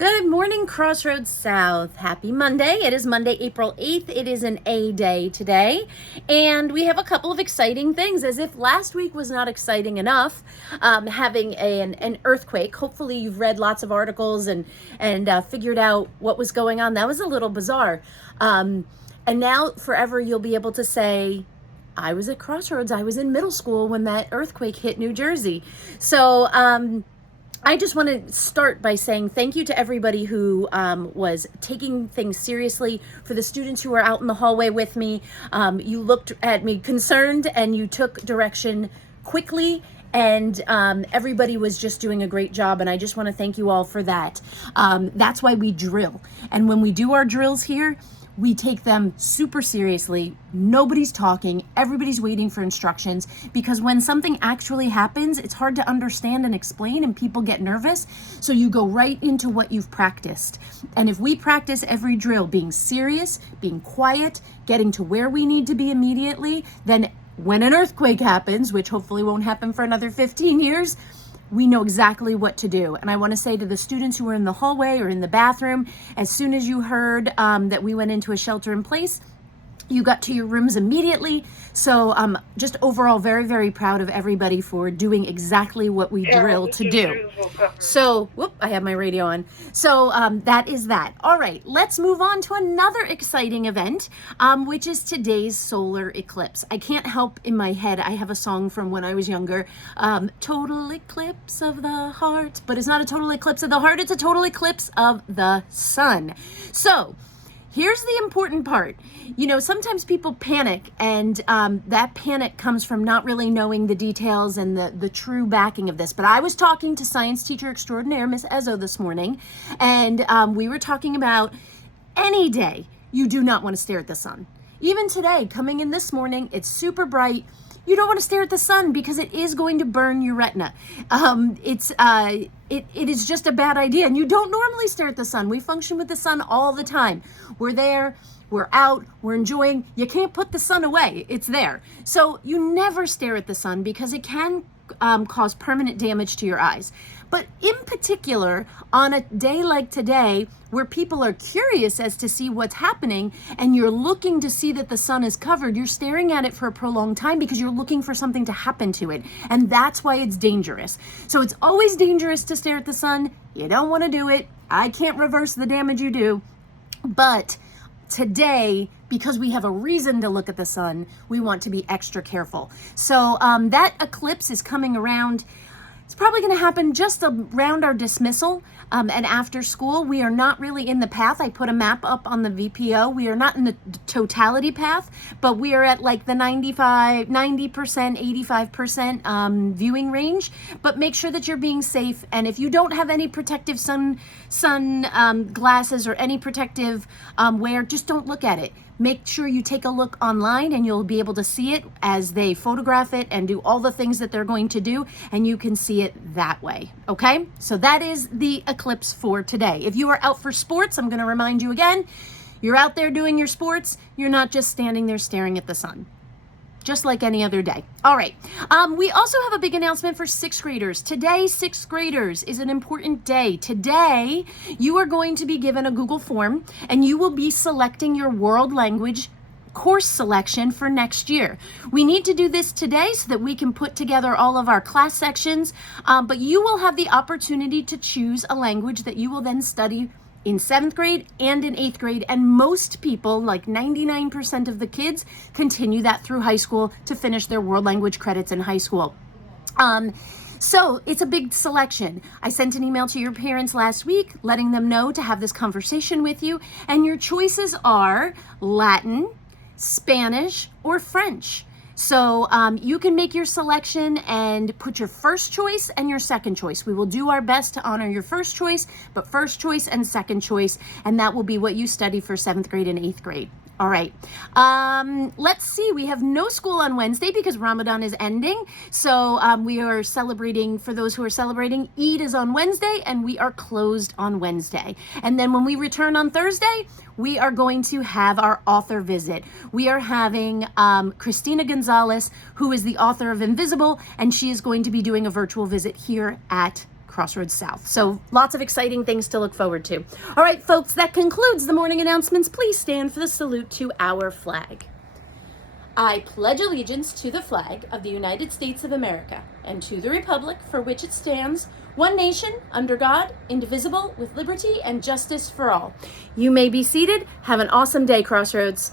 Good morning, Crossroads South. Happy Monday. It is Monday, April 8th. It is an A day today. And we have a couple of exciting things, as if last week was not exciting enough, having an earthquake. Hopefully you've read lots of articles and figured out what was going on. That was a little bizarre. And now forever you'll be able to say, I was at Crossroads. I was in middle school when that earthquake hit New Jersey. So, I just want to start by saying thank you to everybody who was taking things seriously. For the students who were out in the hallway with me, you looked at me concerned and you took direction quickly, and everybody was just doing a great job, and I just want to thank you all for that. That's why we drill, and when we do our drills here, we take them super seriously. Nobody's talking, everybody's waiting for instructions, because when something actually happens, it's hard to understand and explain and people get nervous. So you go right into what you've practiced. And if we practice every drill being serious, being quiet, getting to where we need to be immediately, then when an earthquake happens, which hopefully won't happen for another 15 years, we know exactly what to do. And I want to say to the students who were in the hallway or in the bathroom, as soon as you heard that we went into a shelter in place, you got to your rooms immediately. So I'm just overall very, very proud of everybody for doing exactly what we drilled to do. So, whoop, I have my radio on. So that is that. All right, let's move on to another exciting event, which is today's solar eclipse. I can't help in my head, I have a song from when I was younger, Total Eclipse of the Heart, but it's not a total eclipse of the heart, it's a total eclipse of the sun. So, here's the important part. You know, sometimes people panic, and that panic comes from not really knowing the details and the true backing of this. But I was talking to science teacher extraordinaire, Miss Ezzo, this morning, and we were talking about any day you do not want to stare at the sun. Even today, coming in this morning, it's super bright. You don't want to stare at the sun because it is going to burn your retina. It is just a bad idea. And you don't normally stare at the sun. We function with the sun all the time. We're there, we're out, we're enjoying. You can't put the sun away. It's there. So you never stare at the sun because it can cause permanent damage to your eyes. But in particular, on a day like today, where people are curious as to see what's happening, and you're looking to see that the sun is covered, you're staring at it for a prolonged time because you're looking for something to happen to it. And that's why it's dangerous. So it's always dangerous to stare at the sun. You don't want to do it. I can't reverse the damage you do. But today, because we have a reason to look at the sun, we want to be extra careful. So that eclipse is coming around. It's probably going to happen just around our dismissal and after school. We are not really in the path. I put a map up on the VPO. We are not in the totality path, but we are at like the 90%, 85% viewing range. But make sure that you're being safe. And if you don't have any protective sun glasses or any protective wear, just don't look at it. Make sure you take a look online, and you'll be able to see it as they photograph it and do all the things that they're going to do, and you can see it that way, okay? So that is the eclipse for today. If you are out for sports, I'm gonna remind you again, you're out there doing your sports, you're not just standing there staring at the sun. Just like any other day. All right. We also have a big announcement for sixth graders. Today, sixth graders, is an important day. Today, you are going to be given a Google form, and you will be selecting your world language course selection for next year. We need to do this today so that we can put together all of our class sections, but you will have the opportunity to choose a language that you will then study in 7th grade and in 8th grade, and most people, like 99% of the kids, continue that through high school to finish their world language credits in high school. So it's a big selection. I sent an email to your parents last week letting them know to have this conversation with you, and your choices are Latin, Spanish, or French. So you can make your selection and put your first choice and your second choice. We will do our best to honor your first choice, but first choice and second choice, and that will be what you study for 7th grade and 8th grade. All right. Let's see. We have no school on Wednesday because Ramadan is ending. So we are celebrating, for those who are celebrating, Eid is on Wednesday, and we are closed on Wednesday. And then when we return on Thursday, we are going to have our author visit. We are having Christina Gonzalez, who is the author of Invisible, and she is going to be doing a virtual visit here at Crossroads South. So lots of exciting things to look forward to. All right, folks, that concludes the morning announcements. Please stand for the salute to our flag. I pledge allegiance to the flag of the United States of America and to the republic for which it stands, one nation, under God, indivisible, with liberty and justice for all. You may be seated. Have an awesome day, Crossroads.